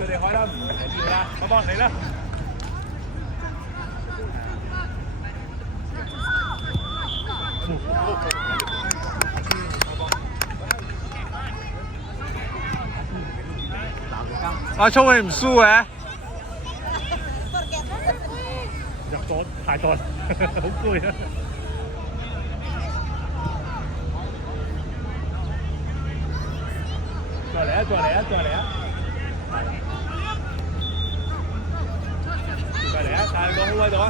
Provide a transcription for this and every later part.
佢哋開啦，唔緊要啦，好唔好？嚟啦！阿聰你唔輸嘅？入咗太多，好攰啊！再嚟啊！再嚟啊！再嚟啊！再嚟啊！帶個空位度啊！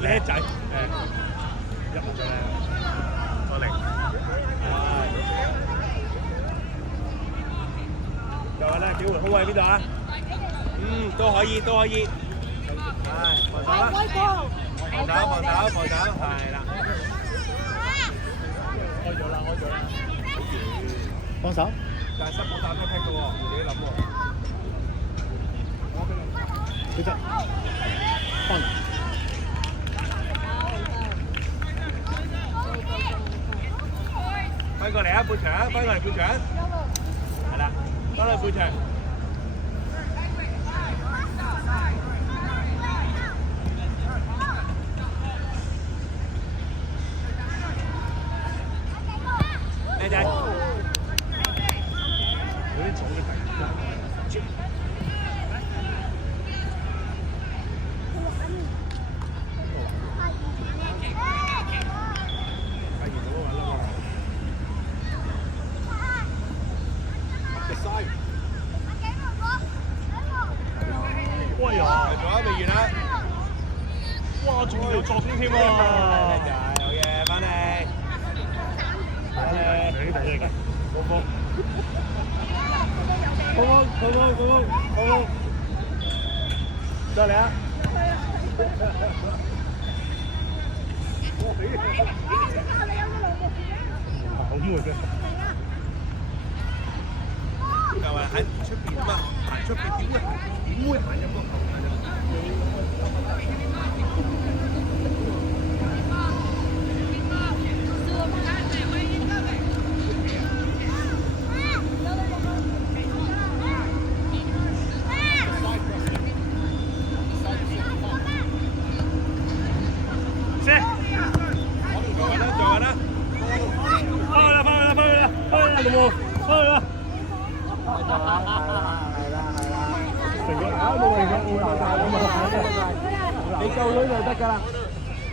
叻仔，入咗嚟，再嚟。再揾啦，幾回空位邊度啊？都可以，都可以。係，防守啦！防守，防守，防守，係啦。開咗啦，開咗啦。幫手。但係失冇打咩踢嘅喎，自己諗喎。其實，放。翻過嚟啊！半場，翻過嚟半場。係啦，翻嚟半場。靚仔。有啲重嘅突然間。喂呀，仲有未完啊！哇，仲要作添添喎！靚仔，好嘢，翻嚟。翻嚟，你第一，高峰。高峰，高峰，高峰，高峰。再嚟啊！好熱嘅。就係喺出邊啊嘛，行出邊點會行入個球場啫？先，再揾啦，再揾啦，翻去啦，翻去啦，翻去啦，翻去啦，老母，翻去啦！係啦，成個冇成個冇大咁啊！你夠女就得㗎啦。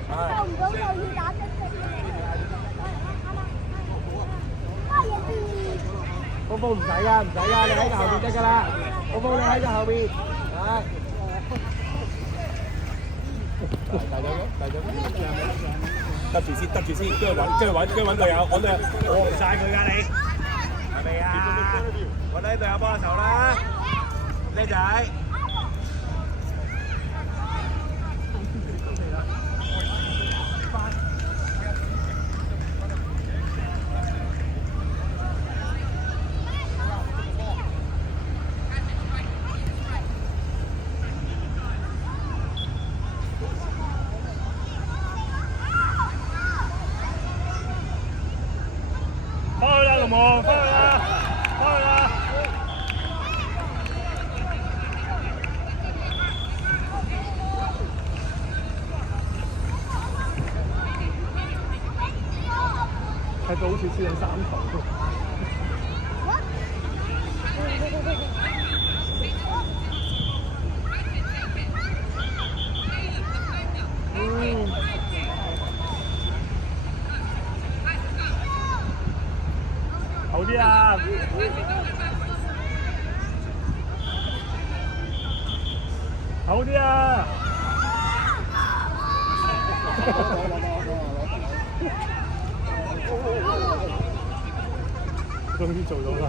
夠唔到就要打真正。高峰唔使㗎，唔使㗎，你喺個後邊得㗎啦。高峰你喺個後邊，係。大咗，得住先，得住先，跟住揾隊友，揾隊友，我唔曬佢㗎你，係咪啊？揾啲隊友幫下手啦，靚仔。翻去啦，龍王，翻去啦，翻去啦！睇到好似輸咗3球。好啲啊！好啲啊！終於做到啦！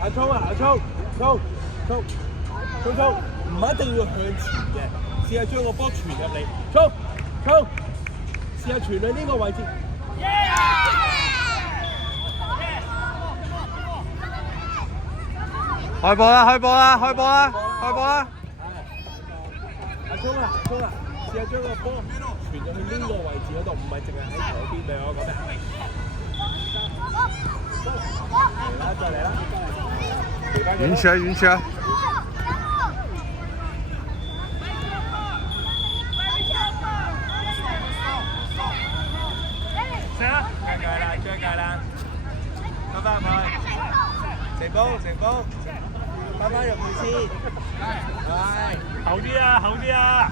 阿聰啊，阿聰，聰，唔一定要向前嘅，試下將個波傳入嚟，聰，試下傳去呢個位置。開波啦！開波啦！開波啦！開波啦！阿聰啊，試下將個波傳入去呢個位置嗰度，唔係淨係喺左邊嘅，我覺得。再嚟啦！遠處啊，遠處啊！射啦！出界啦，出界啦！翻返去，成功成功，翻返入面先，係後啲啊，後啲啊！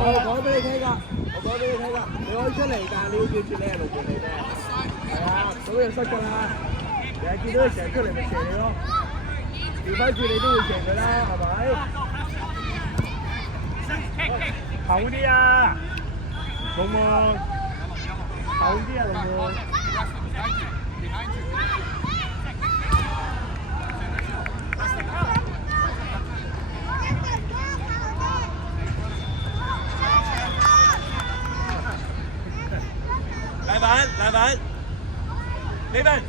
我講俾你聽㗎，我講俾你聽㗎，你可以出嚟㗎，你要記住你係路盤嚟嘅，係啊，咁就失㗎啦。你係見到佢成日出嚟咪射你咯，調翻轉你都會射佢啦，係咪？後啲啊，龍門，後啲啊，龍門。來板，呢邊。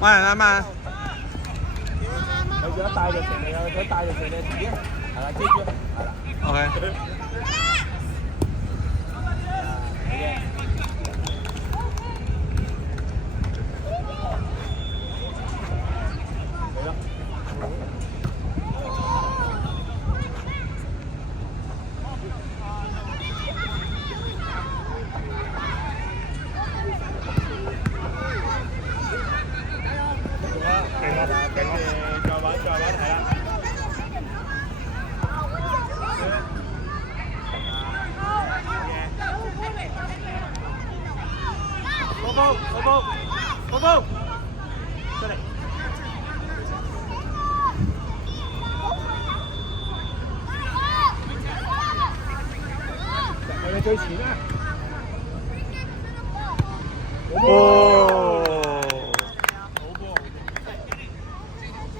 慢人啊，慢人。有想帶就成你，有想帶就成你自己，係啦，記住，係啦。OK。波，出嚟！係咪最前啊？哦！好波，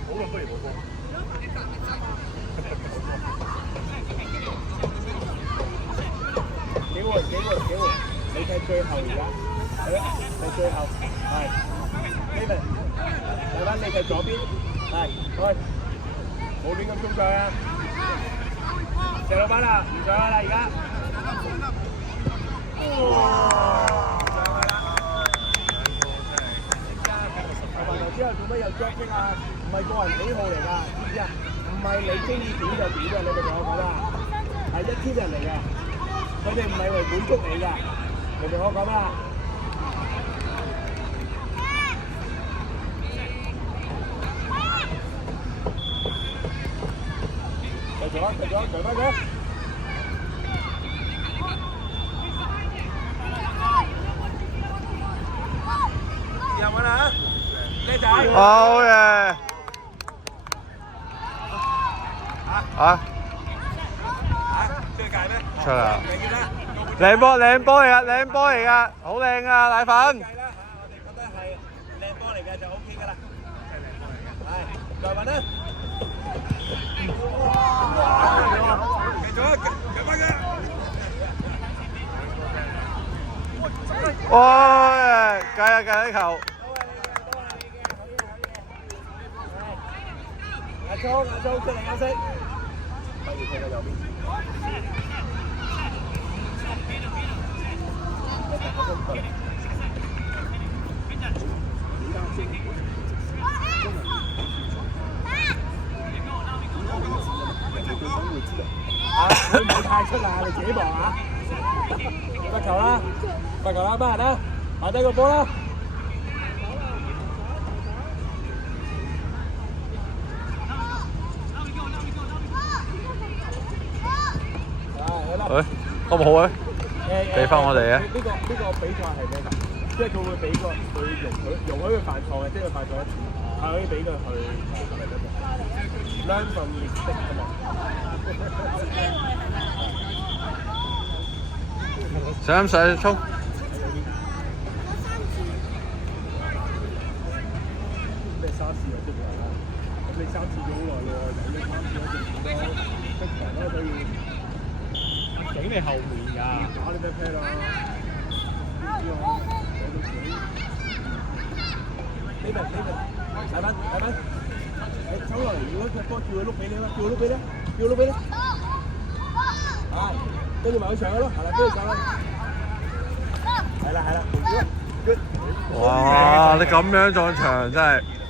好嘅不如冇波。幾會？你睇最後而家，係啊，睇最後，係。呢邊，大班你睇左邊，係，去，冇亂咁衝上啊！石老闆啦，唔上啦而家。運動之後做乜又 drop 擊啊？唔係個人喜好嚟㗎，知唔知啊？唔係你中意點就點啊！你明唔明我講啊？係一天人嚟嘅，佢哋唔係為滿足你㗎，明唔明我講啊？繼續，除翻佢。試下揾下，叻仔。好嘢！出界咩？出啦！靚波嚟㗎，好靚啊奶粉！我哋覺得係靚波嚟嘅就 OK 㗎啦。係，再揾啦。繼續，夾翻佢。哇！計呢球！阿聰出嚟休息。不如踢到右邊。你唔好太出啦，你自己望下。罰球啦，班人啦，擺低個波啦。咁好咧？俾翻我哋啊！呢個比賽係咩㗎？即係佢會俾個佢容許佢犯錯嘅，即係佢犯錯一次，係可以俾佢去 learn from mistake 啊嘛。想唔想衝？咩沙士啊？即係話啦，咁你3次咗好耐喎，有咗3次一定都逼強啦，所以整你後面㗎，打你咩 pair 啦？呢邊，大班，你抽落嚟，如果隻波叫佢碌俾你啦，叫佢碌俾你，係，跟住咪去上咯，係啦，跟住上啦，係啦，哇！你咁樣撞牆真係〜